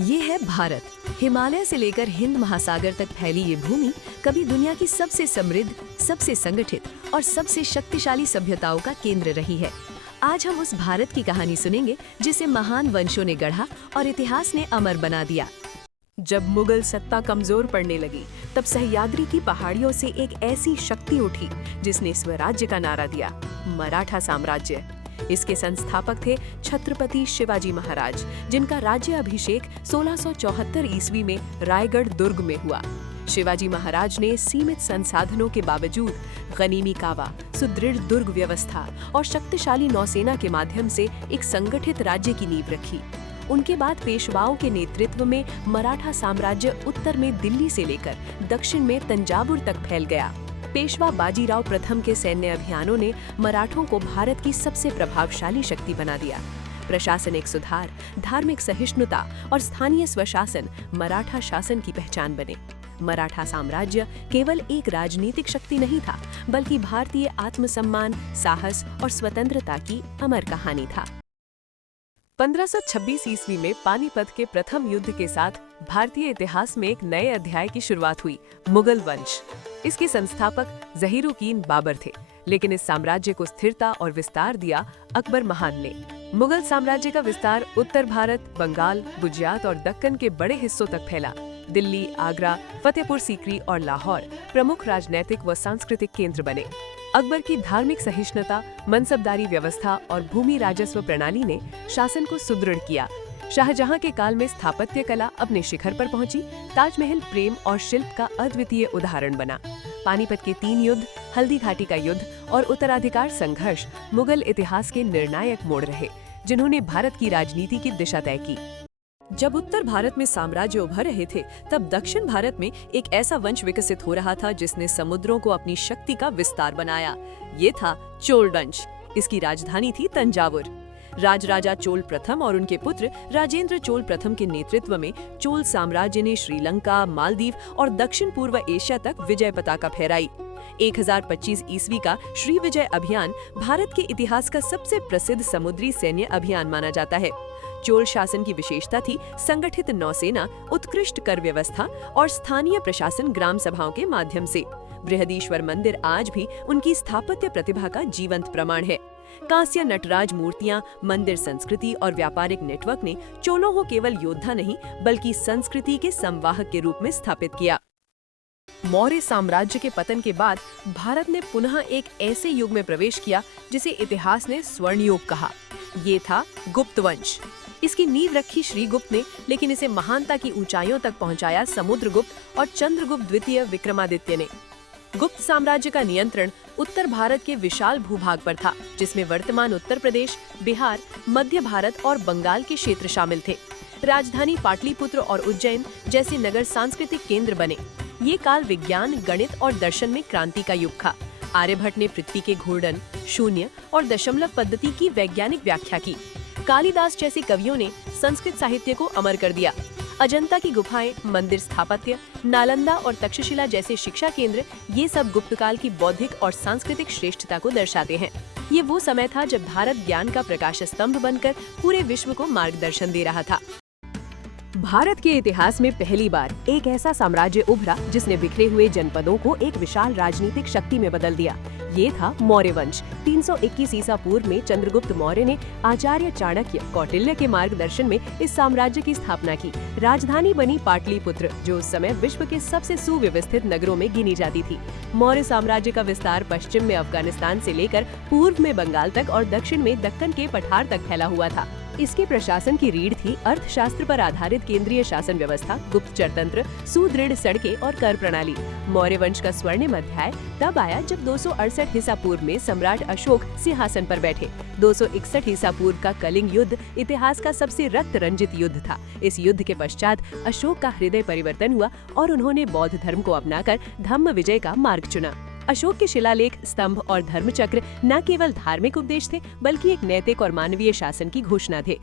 ये है भारत। हिमालय से लेकर हिंद महासागर तक फैली ये भूमि कभी दुनिया की सबसे समृद्ध, सबसे संगठित और सबसे शक्तिशाली सभ्यताओं का केंद्र रही है। आज हम उस भारत की कहानी सुनेंगे जिसे महान वंशों ने गढ़ा और इतिहास ने अमर बना दिया। जब मुगल सत्ता कमजोर पड़ने लगी, तब सह्याद्री की पहाड़ियों से एक ऐसी शक्ति उठी जिसने स्वराज्य का नारा दिया, मराठा साम्राज्य। इसके संस्थापक थे छत्रपति शिवाजी महाराज, जिनका राज्य अभिषेक 1674 ईस्वी में रायगढ़ दुर्ग में हुआ। शिवाजी महाराज ने सीमित संसाधनों के बावजूद गनीमी कावा, सुदृढ़ दुर्ग व्यवस्था और शक्तिशाली नौसेना के माध्यम से एक संगठित राज्य की नींव रखी। उनके बाद पेशवाओं के नेतृत्व में मराठा साम्राज्य उत्तर में दिल्ली से लेकर दक्षिण में तंजावुर तक फैल गया। पेशवा बाजीराव प्रथम के सैन्य अभियानों ने मराठों को भारत की सबसे प्रभावशाली शक्ति बना दिया। प्रशासनिक सुधार, धार्मिक सहिष्णुता और स्थानीय स्वशासन मराठा शासन की पहचान बने। मराठा साम्राज्य केवल एक राजनीतिक शक्ति नहीं था, बल्कि भारतीय आत्मसम्मान, साहस और स्वतंत्रता की अमर कहानी था। 1526 ईस्वी में पानीपत के प्रथम युद्ध के साथ भारतीय इतिहास में एक नए अध्याय की शुरुआत हुई, मुगल वंश। इसके संस्थापक ज़हीरुद्दीन बाबर थे, लेकिन इस साम्राज्य को स्थिरता और विस्तार दिया अकबर महान ने। मुगल साम्राज्य का विस्तार उत्तर भारत, बंगाल, गुजरात और दक्कन के बड़े हिस्सों तक फैला। दिल्ली, आगरा, फतेहपुर सीकरी और लाहौर प्रमुख राजनीतिक व सांस्कृतिक केंद्र बने। अकबर की धार्मिक सहिष्णुता, मनसबदारी व्यवस्था और भूमि राजस्व प्रणाली ने शासन को सुदृढ़ किया। शाहजहां के काल में स्थापत्य कला अपने शिखर पर पहुंची। ताजमहल प्रेम और शिल्प का अद्वितीय उदाहरण बना। पानीपत के 3 युद्ध, हल्दी घाटी का युद्ध और उत्तराधिकार संघर्ष मुगल इतिहास के निर्णायक मोड़ रहे, जिन्होंने भारत की राजनीति की दिशा तय की। जब उत्तर भारत में साम्राज्य उभर रहे थे, तब दक्षिण भारत में एक ऐसा वंश विकसित हो रहा था जिसने समुद्रों को अपनी शक्ति का विस्तार बनाया। ये था चोल वंश। इसकी राजधानी थी तंजावुर। राजराजा चोल प्रथम और उनके पुत्र राजेंद्र चोल प्रथम के नेतृत्व में चोल साम्राज्य ने श्रीलंका, मालदीव और दक्षिण पूर्व एशिया तक विजय पताका फहराई। 1025 ईस्वी का श्री विजय अभियान भारत के इतिहास का सबसे प्रसिद्ध समुद्री सैन्य अभियान माना जाता है। चोल शासन की विशेषता थी संगठित नौसेना, उत्कृष्ट कर व्यवस्था और स्थानीय प्रशासन ग्राम सभाओं के माध्यम से। बृहदीश्वर मंदिर आज भी उनकी स्थापत्य प्रतिभा का जीवंत प्रमाण है। कांस्य नटराज मूर्तियां, मंदिर संस्कृति और व्यापारिक नेटवर्क ने चोलों को केवल योद्धा नहीं, बल्कि संस्कृति के संवाहक के रूप में स्थापित किया। मौर्य साम्राज्य के पतन के बाद भारत ने पुनः एक ऐसे युग में प्रवेश किया जिसे इतिहास ने स्वर्ण युग कहा। ये था गुप्त वंश। इसकी नींव रखी श्रीगुप्त ने, लेकिन इसे महानता की ऊंचाइयों तक पहुंचाया समुद्रगुप्त और चंद्रगुप्त द्वितीय विक्रमादित्य ने। गुप्त साम्राज्य का नियंत्रण उत्तर भारत के विशाल भूभाग पर था, जिसमें वर्तमान उत्तर प्रदेश, बिहार, मध्य भारत और बंगाल के क्षेत्र शामिल थे। राजधानी पाटलिपुत्र और उज्जैन जैसे नगर सांस्कृतिक केंद्र बने। ये काल विज्ञान, गणित और दर्शन में क्रांति का युग था। आर्यभट्ट ने पृथ्वी के घूर्णन, शून्य और दशमलव पद्धति की वैज्ञानिक व्याख्या की। कालिदास जैसे कवियों ने संस्कृत साहित्य को अमर कर दिया। अजंता की गुफाएं, मंदिर स्थापत्य, नालंदा और तक्षशिला जैसे शिक्षा केंद्र, ये सब गुप्त काल की बौद्धिक और सांस्कृतिक श्रेष्ठता को दर्शाते हैं। ये वो समय था जब भारत ज्ञान का प्रकाश स्तंभ बनकर पूरे विश्व को मार्गदर्शन दे रहा था। भारत के इतिहास में पहली बार एक ऐसा साम्राज्य उभरा जिसने बिखरे हुए जनपदों को एक विशाल राजनीतिक शक्ति में बदल दिया। ये था मौर्य वंश। 321 ईसा पूर्व में चंद्रगुप्त मौर्य ने आचार्य चाणक्य, कौटिल्य के मार्गदर्शन में इस साम्राज्य की स्थापना की। राजधानी बनी पाटलिपुत्र, जो उस समय विश्व के सबसे सुव्यवस्थित नगरों में गिनी जाती थी। मौर्य साम्राज्य का विस्तार पश्चिम में अफगानिस्तान से लेकर पूर्व में बंगाल तक और दक्षिण में दक्कन के पठार तक फैला हुआ था। इसके प्रशासन की रीढ़ थी अर्थशास्त्र पर आधारित केंद्रीय शासन व्यवस्था, गुप्तचर तंत्र, सुदृढ़ सड़कें और कर प्रणाली। मौर्य वंश का स्वर्णिम अध्याय तब आया जब 268 ईसा पूर्व में सम्राट अशोक सिंहासन पर बैठे। 261 ईसा पूर्व का कलिंग युद्ध इतिहास का सबसे रक्त रंजित युद्ध था। इस युद्ध के पश्चात अशोक का हृदय परिवर्तन हुआ और उन्होंने बौद्ध धर्म को अपनाकर धम्म विजय का मार्ग चुना। अशोक के शिलालेख, स्तंभ और धर्मचक्र न केवल धार्मिक उपदेश थे, बल्कि एक नैतिक और मानवीय शासन की घोषणा थे।